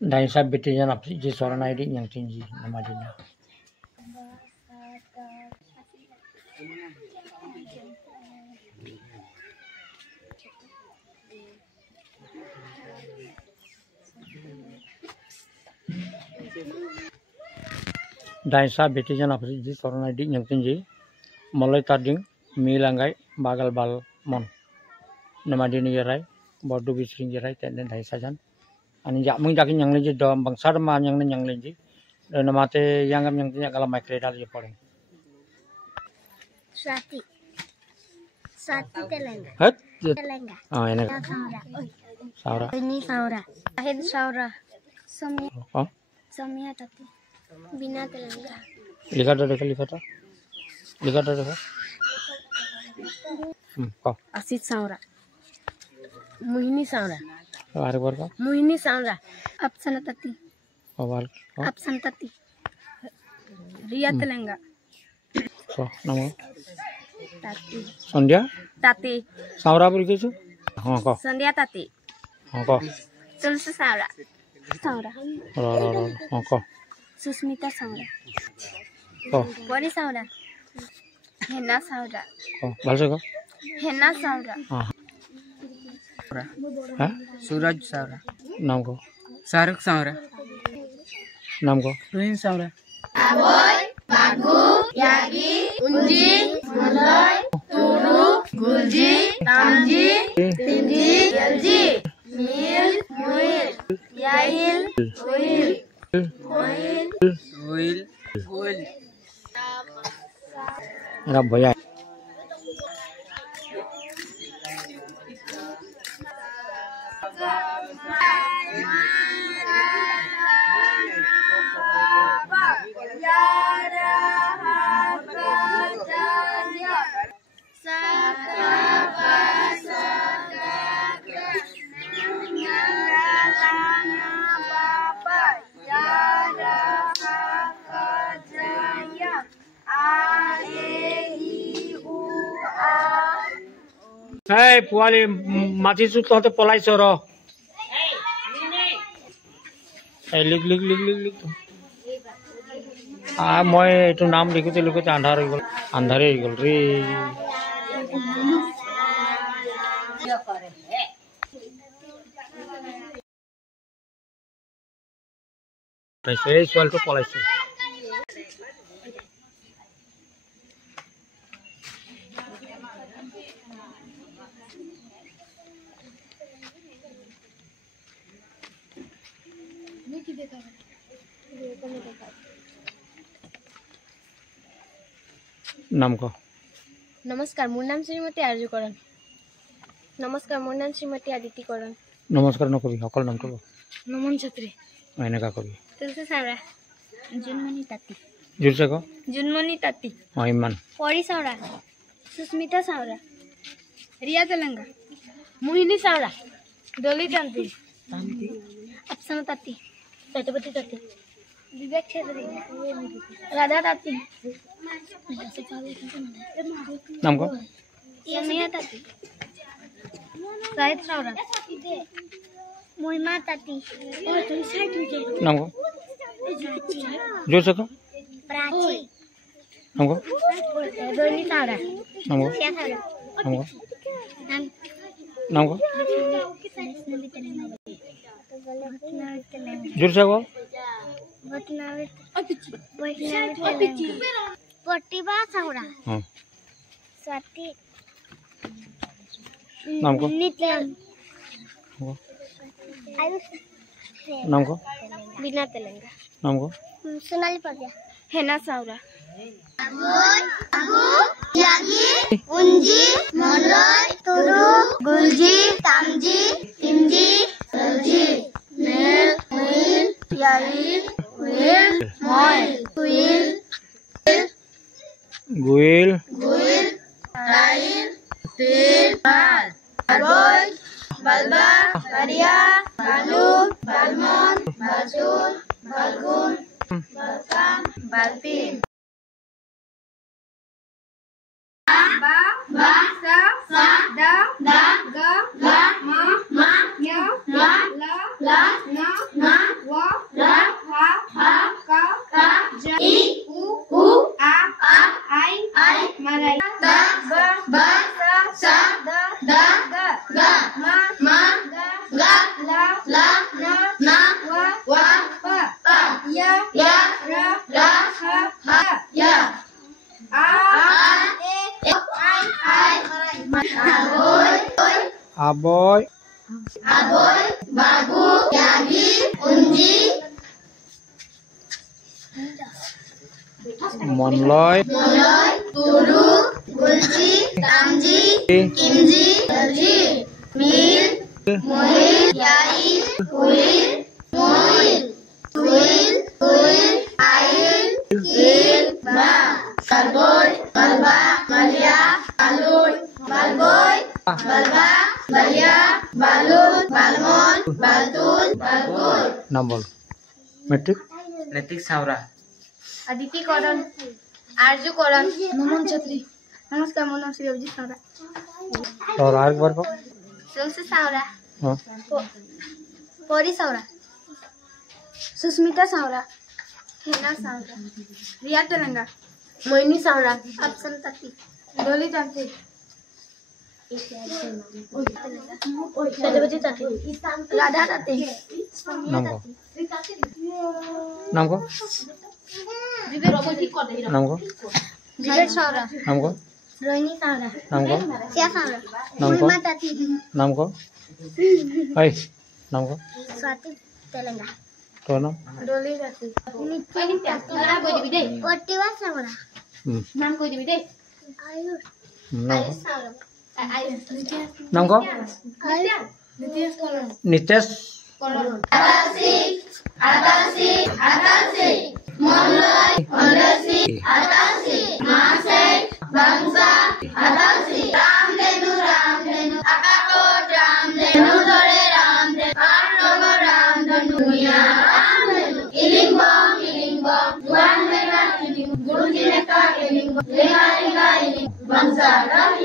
Daisa bitijan apsi ji soran ID yang tinggi nama dia. Daisa bitijan apsi ji soran ID yang tinggi mulai tading milangai bagal bal mon nama dia ni jerai bodoh bisring jerai tenden daisa jan. Ani jak mengjakin yang lenji dom bangsar man yang lenji nama te yang tinya kalau makreda je paling. Swati Telenga. Hat? Telenga. Ah ini. Saura. Ini Saura. Ahid Saura. Somia. Oh. Somia Tati. Bina Telenga. Lihat ada. Kau. Asit Saura. Mohini Saura. Hari berapa? Mohini Saura. Apsana Tati. Awal. Apsana Tati. Ria Telenga. So, nama? Tati. Sandhya? Tati. Saura pergi tu? Kau. Sandhya Tati. Kau. Tulsi Saura. Saura. Kau. Susmita Saura. Kau. Pori Saura. Henna Saura. Kau. Balas kau? Henna Saura. Hah? सूरज सावरा नाम को शाहरुख सावरा नाम को Rohin Savara Aboy, Bagu, Yagi, Unji, Malay, Turu, Gulji, Tamji, Tindi, Yalji, Mil, Muil, Yail, Uil, oil oil मेरा भैया Hey, puali mati sudah tu polai soro. Hey, lik. Ah, moi itu nam likut andhar igul ri. Hey, soal tu polai soro. नाम को नमस्कार मोर नाम श्रीमती आरजू करन नमस्कार मोर नाम श्रीमती आदिति करन नमस्कार न कवि सकल नाम तो नमन छत्री मैंने का कवि तुलसी सावरा जुनमणि ताती जुल से को जुनमणि ताती महिमान परी सावरा सुस्मिता सावरा रिया तेलंगा मोहिनी सावरा डोली तांती अप्सना ताती सत्यवती ताती विवेक छेत्री राधा ताती नाम को समिया ताती साहिद सावरा महिमा ताती नाम को जुल से को प्राची नाम को रोहिणी सावरा नाम को क्या सावरा नाम को नाम को जुल से को प्रतिभा सावरा हाँ स्वाति नाम को नित्यम नाम को बिना तेलंगा नाम को सोनाली पर्या हेना सावरा उंजी मलय तुरु गुलजी तामजी तिमजी सलजी नेल हुइल याइल हुइल मोइल हुइल गुइल राइल तेल बाल बारबोय बालबा बारिया बालू बालमन बालचूल बालगुन बालकाम बालतीन ba sa da ga ma nya la na Marai. Ba. Sa. Da. Ma. La. Na. Wa. Pa. Ya. Ra. Ha. Ya. Aboy. Babu. Yagi. Unji. Monloy. Turu. Gulji. Tamji. Kimji. Dalji. Mil. Muhil. Yail. Huil. Muil. Tuil. Ail. Il. Ba. Salboy. Balba. Malia. Balul. Balboy. Balba. Balia. Balun. Balmon. Baltul. Balbul. Nambol. Metric. नैतिक Savara Aditi Koran. Arju Koran. Naman Chatri. Namaskar, my name is Abhijit Saura. और आगे बार को Tulsi Saura. हाँ Pori Saura. Susmita Saura. Hena Saura. Riya Telanga. Moini Saura. Apsan Tati. Doli Tati. Sadhvati Tati. Radha Tati. नाम को नाम को Vivek Saura. नाम को Rohini Saura. नाम को Sia Saura. नाम को Ulma Tati. नाम को ऐ नाम को Swati Telanga. तो नाम Doli Tati. Nitin Tati. Kotiwa Saura. Nam koi dibi de. Ayur. नाम को Saura. Ayur. नाम को Ayur. Nitish Koran. Nitesh Atasi. Monloy. Atasi. Masai. Bangsa. Atasi. Ramdenu. Akakot Ramdenu. Dore Ramdenu. Arrogo Ramdenu. Dunia Ramdenu. Iling bom. Duan mega iling. Guru jineka iling. Lenga iling. Bangsa Ramdenu.